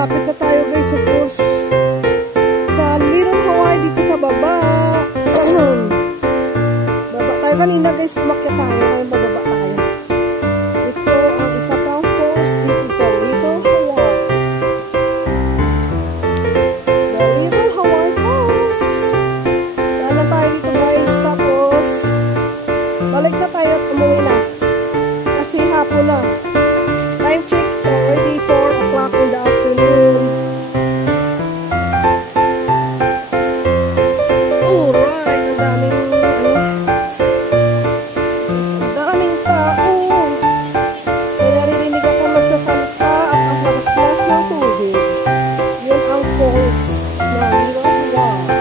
malapit na tayo guys sa falls. Sa Little Hawaii dito sa baba. Baba tayo kanina guys, umakyat tayo. Ngayon bababa tayo. Ito ang isa pang falls dito sa Little Hawaii. The Little Hawaii Falls. Dala tayo dito guys. Tapos balik na tayo at umuwi na. Kasi hapon na. Time check is already 4 o'clock in the afternoon. Alright, ang daming ang daming tao. May naririnig ako magsasalita at ang lakas-las ng tubig. Yun ang falls na Little Hawaii.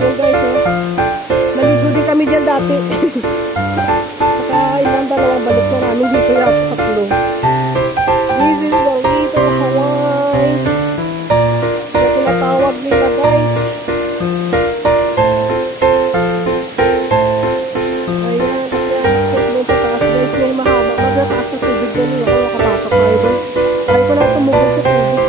Yun guys, no? Naligo din kami dyan dati. Dalawang balik na namin dito yata tatlo. This is the Little Hawaii. Ito tinatawag nila guys. Ayan, nung pataas guys, nung mahaba. Magataas sa tubig na nila. Kaya nakapasok tayo doon. Ayaw ko na tumugod sa tubig.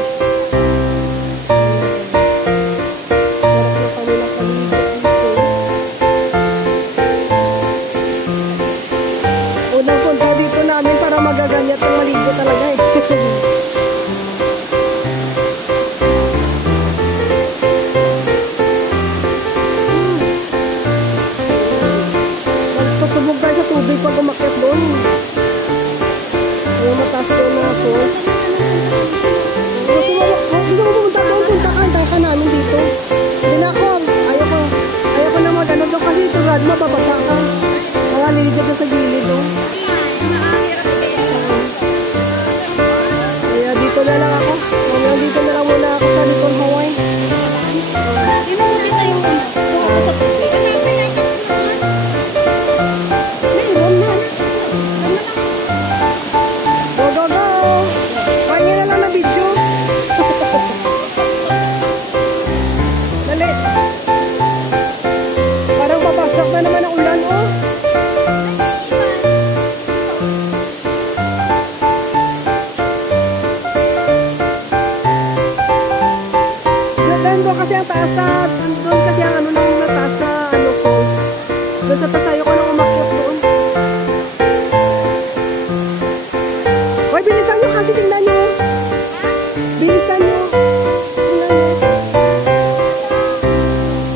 Sarap na kami nakaligo dito. Unang punta dito namin para magaganyat ng maligo talaga eh. Nagtutubog tayo sa tubig pag umakyat doon. Yung mataas doon na falls. Gusto mo pumunta doon, puntahan ka namin dito. Hindi na ako. Ayaw ko na mag-ano doon kasi ito rad mababasa ka. Mga ligid doon sa gilid doon. Kaya dito na lang ako. Dito na lang muna ako sa Little Hawaii. Di mo kita yung buka sa tubig. Mayroon na. Go, go, go! Kanya na lang na video. Dali. Parang papasak na naman ang ulan, oh. Doon kasi ang taas doon kasi ang ano nang nataas na ano falls. Doon sa taas ayoko nang umakyat doon. Hoy, bilisan nyo kasi tingnan nyo. Bilisan nyo. Tingnan nyo.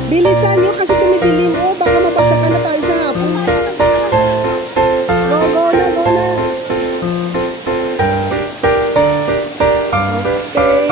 Bilisan nyo kasi tumidilim. Oh, baka mapagsakan na tayo sa hapon. Go, go na, go na. Okay.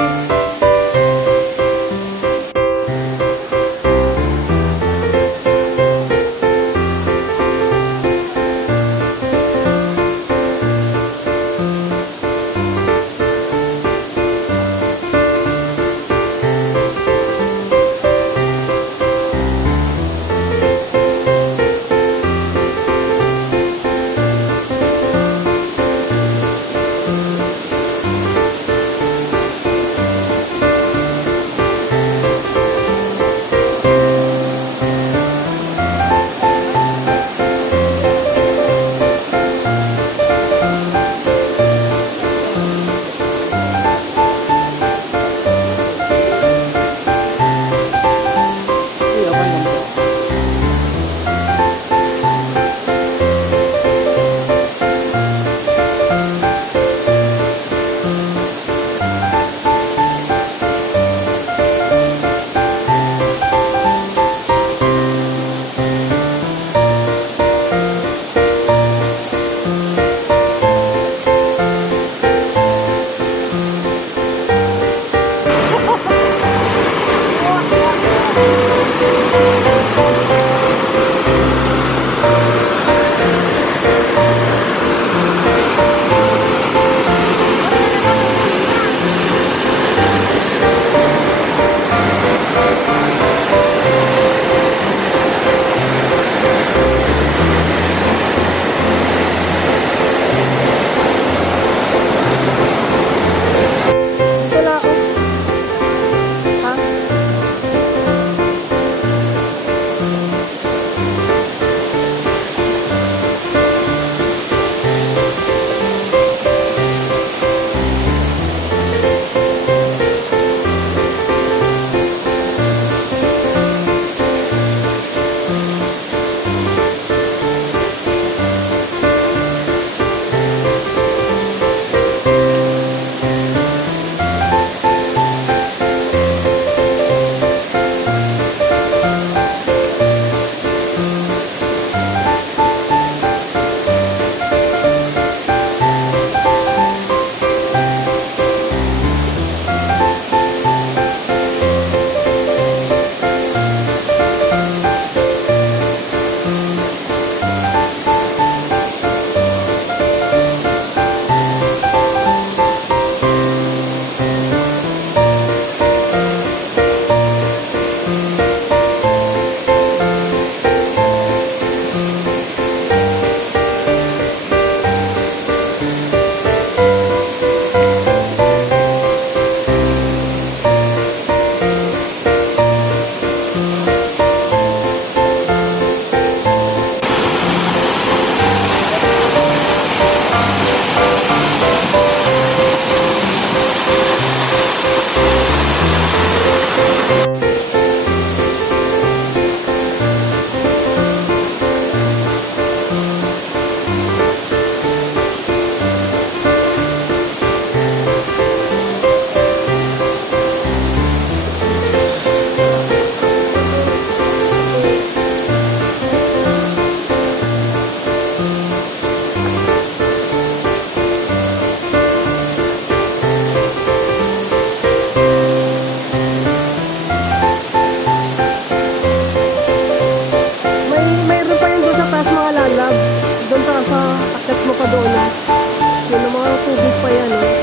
pa yan, oh.